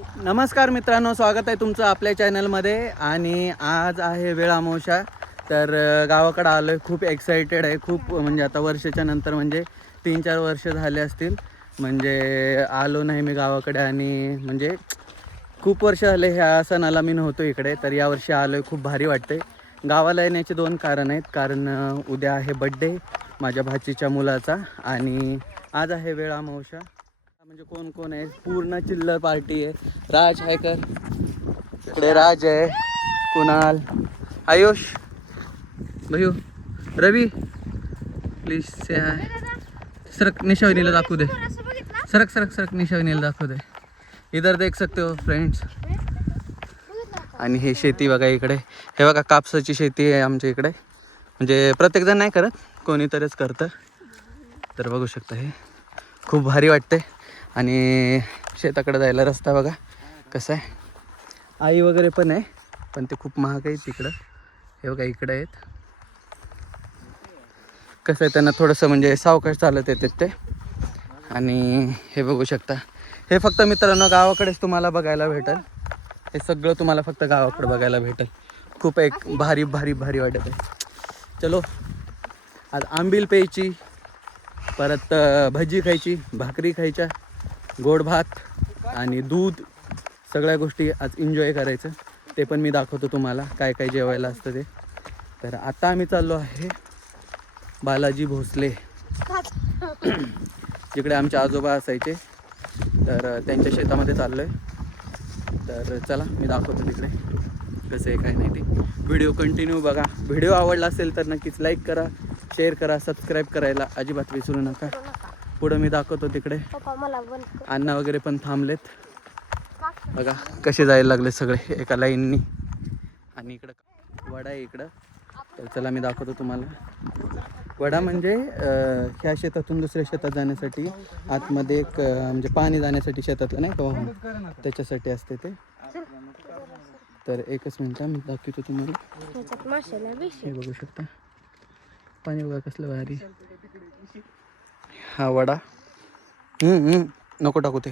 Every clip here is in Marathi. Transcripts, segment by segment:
नमस्कार मित्रांनो, स्वागत आहे तुमचं आपल्या चॅनलमध्ये. आणि आज आहे वेळ अमावस्या. तर गावाकडे आलो आहे. खूप एक्सायटेड आहे. खूप म्हणजे आता वर्षाच्या नंतर म्हणजे 3-4 वर्ष झाले असतील म्हणजे आलो नाही मी गावाकडे. आणि म्हणजे खूप वर्ष झाले ह्या सणाला मी नव्हतो इकडे. तर यावर्षी आलो आहे. खूप भारी वाटते. गावाला येण्याचे 2 कारण आहेत. कारण उद्या आहे बड्डे माझ्या भाचीच्या मुलाचा आणि आज आहे वेळ अमावस्या. म्हणजे कोण कोण आहे, पूर्ण चिल्लर पार्टी आहे. राज आहे कर इकडे, राज आहे, कुणाल, आयुष, भयू, रवी, प्लीज से हाय. सरक निशावनीला दाखवू दे. सरक सरक सरक निशावनीला दाखवू दे. इधर देख सकते हो फ्रेंड्स. आणि हे शेती बघा इकडे. हे बघा कापसाची शेती आहे आमच्या इकडे. म्हणजे प्रत्येकजण नाही करत, कोणीतरीच करतं. तर बघू शकता हे खूप भारी वाटते. आणि शेताकडे जायला रस्ता बघा कसा आहे. आई वगैरे पण आहे, पण ते खूप महाग आहे तिकडं. हे बघा इकडे आहेत. कसं आहे, त्यांना थोडंसं म्हणजे सावकाश चालत येतात ते. आणि हे बघू शकता, हे फक्त मित्रांनो गावाकडेच तुम्हाला बघायला भेटेल. हे सगळं तुम्हाला फक्त गावाकडे बघायला भेटेल. खूप एक भारी भारी भारी वाटत आहे. चलो, आज आंबील प्यायची, परत भजी खायची, भाकरी खायच्या, गोड भात आणि दूध, सगळ्या गोष्टी आज एन्जॉय करायचं. ते पण मी दाखवतो तुम्हाला काय काय जेवायला असतं ते. तर आता आम्ही चाललो आहे बालाजी भोसले, जिकडे आमचे आजोबा असायचे. तर त्यांच्या शेतामध्ये चाललो आहे. तर चला मी दाखवतो तिकडे कसं आहे काय नाही ते. व्हिडिओ कंटिन्यू बघा. व्हिडिओ आवडला असेल तर नक्कीच लाईक करा, शेअर करा, सबस्क्राईब करायला अजिबात विसरू नका. पुढं मी दाखवतो तिकडे अण्णा वगैरे पण थांबलेत बघा कसे जायला लागले सगळे एका लाईननी. आणि इकडं वडा आहे इकडं. तर चला मी दाखवतो तुम्हाला. वडा म्हणजे ह्या शेतातून दुसऱ्या शेतात जाण्यासाठी आतमध्ये एक म्हणजे पाणी जाण्यासाठी शेतातलं नाही का, त्याच्यासाठी असते ते. तर एकच मिनटं मी दाखवतो तुम्हाला. हे बघू शकता पाणी बघा कसलं भारी. हा वडा नको टाकू ते.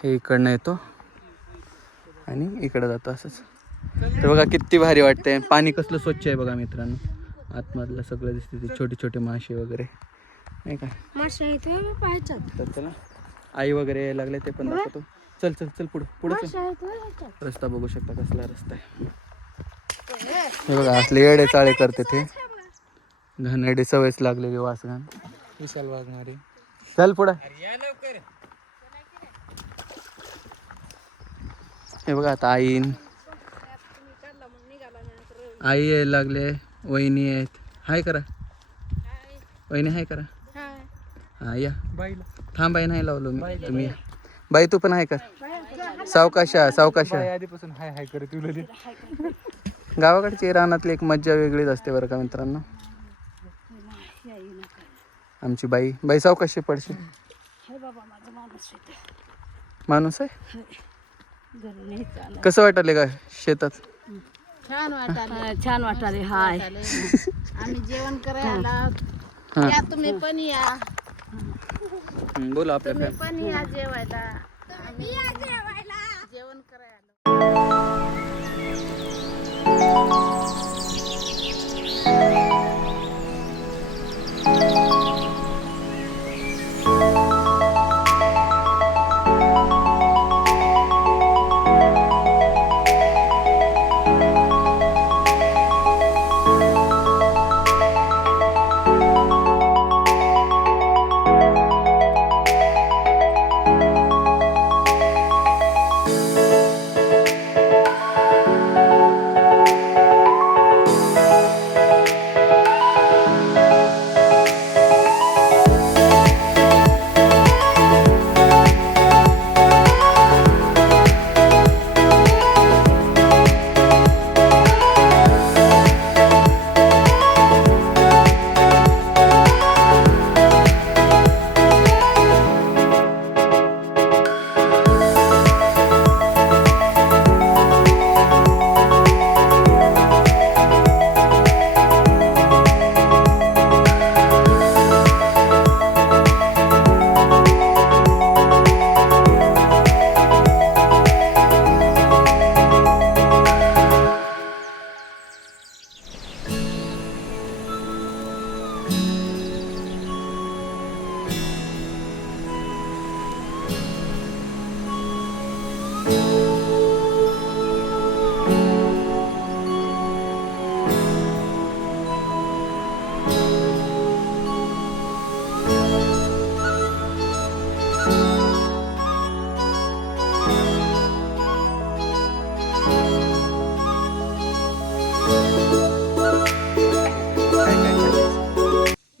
हे इकडनं येतो आणि इकडं जातो असंच. तर बघा किती भारी वाटते. पाणी कसलं स्वच्छ आहे बघा मित्रांनो. आतमधलं सगळं दिसते ते छोटे छोटे मासे वगैरे नाही का. तर चला आई वगैरे यायला लागले ते पण दाखवतो. चल चल चल पुढं पुढं चल. रस्ता बघू शकता कसला रस्ता आहे. हे बघा असले येडे चाळे करते ते घाणेरडी सवयच लागलेली वासघाण. विशाल वाघमारे चल पुढं. हे बघा आता आई यायला लागले. वहिनी आहेत. हाय करा वहिनी, हाय करा. हा या थांब बाई, नाही लावलो मी. तुम्ही बाई तू पण हाय कर. सावकाशा सावकाशा. आधीपासून हाय हाय करत. गावाकडची रानातली एक मज्जा वेगळीच असते बरं का मित्रांनो. आमची बाई सावकाशी पडशी. माणूस आहे. कसं वाटले का शेतात? छान वाटाले. हाय आम्ही जेवण करायला या, तुम्ही पण या. बोला आपल्या तुम्ही पण या जेवायला. जेवण करायला.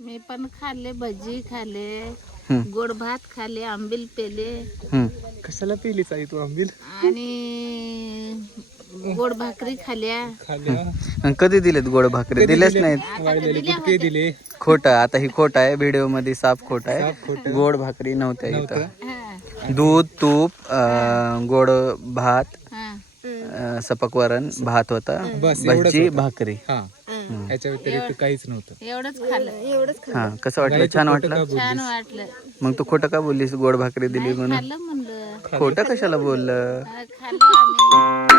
मी पण खाल्ले, भजी खाल्ले, हम्म. गोड भात खाल्ले, आंबील पेले हम्म. कशाला पिलीच आई तू आंबील आणि गोड भाकरी खाल्ल्या. आणि कधी दिलेत गोड भाकरी? दिलेच नाहीत. वाळलेले गुटके दिले. खोटं, आता ही खोट आहे, व्हिडिओ मध्ये साफ खोट आहे. गोड भाकरी नव्हत्या इथं. हा, दूध, तूप, गोड भात, हा. सपक वरण भात होता, बस एवढंच भजी, होतं. भाकरी. हा ह्याच्या व्यतिरिक्त काहीच नव्हतं. एवढंच खाल्लं. हा, कसं वाटलं? छान वाटलं? छान वाटलं. मग तू खोटं का बोललीस गोड भाकरी दिली नाही, म्हणून? खाल्लं म्हणलं. खोटं कशाला बोललं? खाल्लं आम्ही.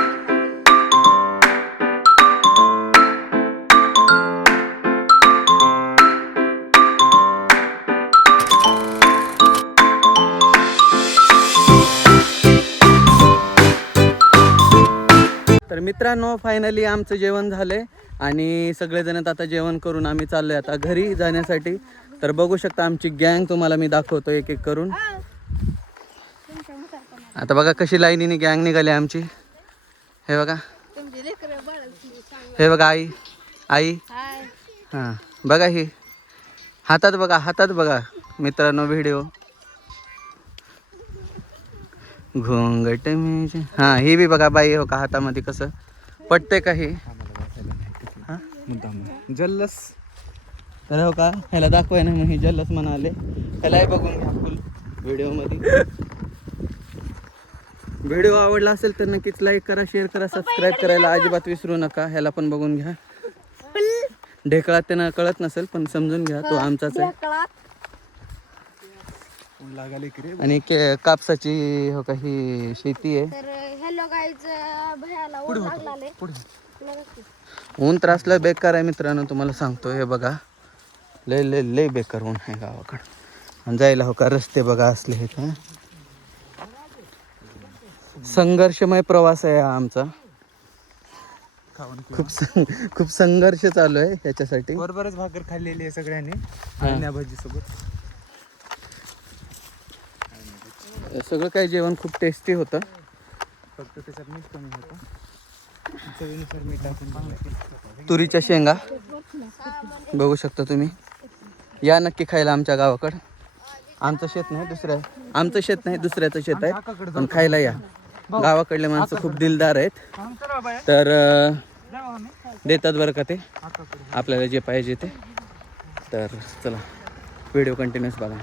तर मित्रांनो, फायनली आमचं जेवण झालंय आणि सगळेजण आता जेवण करून आम्ही चाललोय आता घरी जाण्यासाठी. तर बघू शकता आमची गँग तुम्हाला मी दाखवतो एक एक करून. आता बघा कशी लाईनीने गँग निघाली आमची. हे बघा, हे बघा आई, आई, हाय. हां बघा ही हातात बघा, हातात बघा मित्रांनो व्हिडिओ. घोंगट मी, हां ही बी बघा बाई, हो का हातामध्ये कसं पटते का हे? हां जल्लस तर हो का, ह्याला दाखवाय ना मग ही जल्लस म्हणाले. ह्यालाही बघून घ्या फुल व्हिडिओमध्ये. व्हिडिओ आवडला असेल तर नक्कीच लाईक करा, शेअर करा, सबस्क्राईब करायला अजिबात विसरू नका. ह्याला पण बघून घ्या. ढेकळात त्यांना कळत नसेल पण समजून घ्या, तो आमचाच आहे. लागाले की रे. आणि कापसाची हो का ही शेती आहे. तर हॅलो गाईज, भयाला ऊन लागलाले. ऊन त्रासला बेकार आहे मित्रांनो, तुम्हाला सांगतो. हे बघा लय लय लय बेकार ऊन आहे गावाकडं. आणि जायला हो का रस्ते बघा असले हे. संघर्षमय प्रवास आहे हा आमचा. खूप संघर्ष चालू आहे याच्यासाठी. बरोबरच भाकर खाल्लेली आहे सगळ्यांनी आणि भाजी सोबत. सगळं काही जेवण खूप टेस्टी होतं. फक्त त्याच्यात मीठ कमी होतं. चवीनुसार मीठ टाकून. तुरीच्या शेंगा बघू शकता तुम्ही. या नक्की खायला आमच्या गावाकडं. आमचं शेत नाही दुसऱ्याचं शेत आहे, पण खायला या. गावाकडले माणसं खूप दिलदार आहेत, तर देतात बरं का ते आपल्याला जे पाहिजे ते. तर चला व्हिडिओ कंटिन्यूस बघा.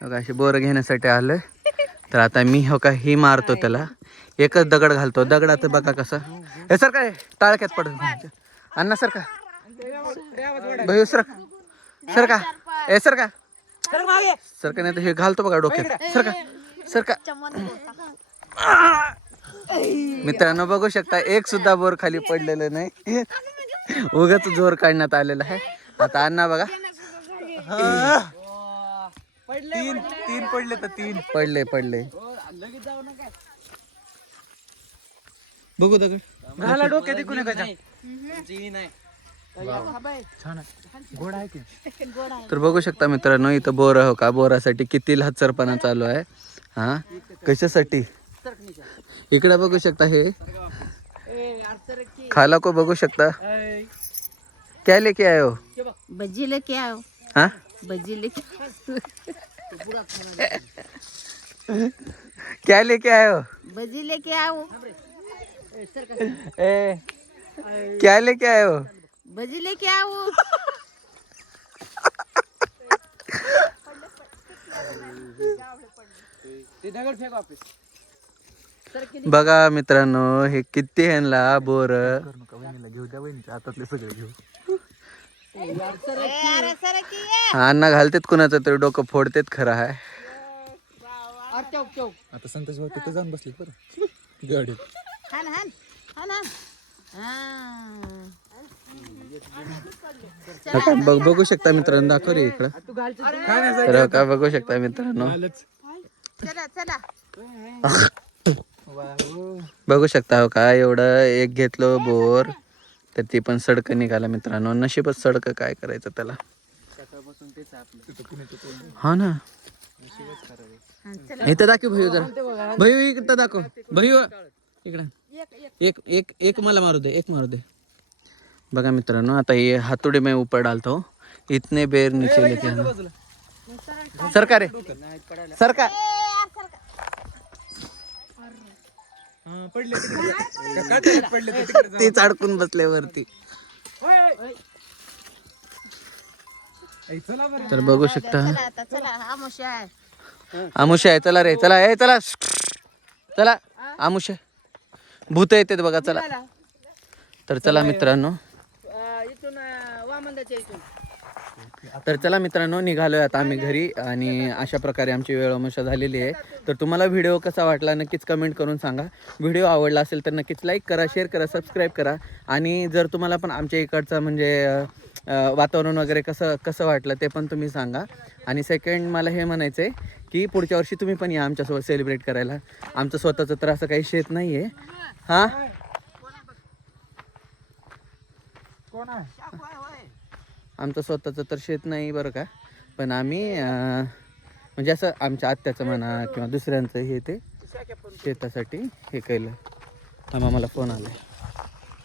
हो का अशी बोरं घेण्यासाठी आलोय. तर आता मी हो का ही मारतो त्याला, एकच दगड घालतो. दगडाचं बघा कसं हे सर काय टाळक्यात पडून. अण्णा सर का भाई सर सर का ए सर का सर का नाही तर हे घालतो बघा डोक्यात. सर का मित्रांनो बघू शकता एक सुद्धा बोर खाली पडलेलं नाही. उगाच जोर काढण्यात आलेला आहे. आता अण्णा बघा तीन पडले तर तीन पडले. बघू दगड घाला डोक्यात तिकून एकाच्या. छान आहे, गोड आहे की. तर बघू शकता मित्रांनो इथं बोर हो का, बोरासाठी किती लाचरपणा चालू आहे. हा कशासाठी इकडे बघू शकता. हे खाला को बघू शकता. क्या लेके आए हो? भजी लेके आओ. हाँ भजी लेके क्या लेके आए हो? भजी लेके आओ. ए, क्या लेके आए हो? भजी लेके आओ. ते दगड फेक वापस. बघा मित्रांनो हे किती ह्यांना बोर करू नका वहिनीला घेऊ द्या, वहिनीच्या हातातले सगळे घेऊ. अरे सर की ये. अण्णा घालतेत कुणाचं तरी डोकं फोडतेत खरं आहे. आता संतोष भाऊ तिथे जाऊन बसली बरं गाडीत. हान हान हान हान. आता बघू शकता मित्रांनो, दाखव रे इकडं. काय नाही तर का बघू शकता मित्रांनो, चला चला. बघू शकता हो का, एवढं एक घेतलो बोर तर ती पण सडक निघाला मित्रांनो. नशीबच सडक, काय करायचं त्याला. हा ना, इथं दाखव भैया जरा. भैया इकडं दाखव भैया इकडं. एक एक एक मला मारू दे, एक मारू दे. बघा मित्रांनो, आता ये हातोडी में ऊपर डालता हूँ. इतने बेर नीचे लेके आना. सरकार रे सरकार. पडले तिकडे पडले तिकडे. ते चाडकून बसले वरती. चला बरं. तर बघू शकता, चला आता चला. आमुष्या आहे. आमुष्या आहे. चला रे चला, ए चला चला. आमुष्या भूत येतात बघा, चला. तर चला मित्रांनो, तर चला मित्रांनो, निघालोय आता आम्ही घरी. आणि अशा प्रकारे आमची वेळामशा झालेली आहे. तर तुम्हाला व्हिडिओ कसा वाटला नक्कीच कमेंट करून सांगा. व्हिडिओ आवडला असेल तर नक्कीच लाईक करा, शेअर करा, सबस्क्राईब करा. आणि जर तुम्हाला पण आमच्या इकडचं म्हणजे वातावरण वगैरे कसं वाटलं ते पण तुम्ही सांगा. आणि सेकंड मला हे म्हणायचं आहे की पुढच्या वर्षी तुम्ही पण या आमच्यासोबत सेलिब्रेट करायला. आमचं स्वतःचं तर असं काही शेत नाही आहे. हां, कोण आहे? आमचं स्वतःचं तर शेत नाही बरं का, पण आम्ही म्हणजे असं आमच्या आत्याचं म्हणा किंवा दुसऱ्यांचं हे ते शेतासाठी हे केलं. थांबा, मला फोन आला.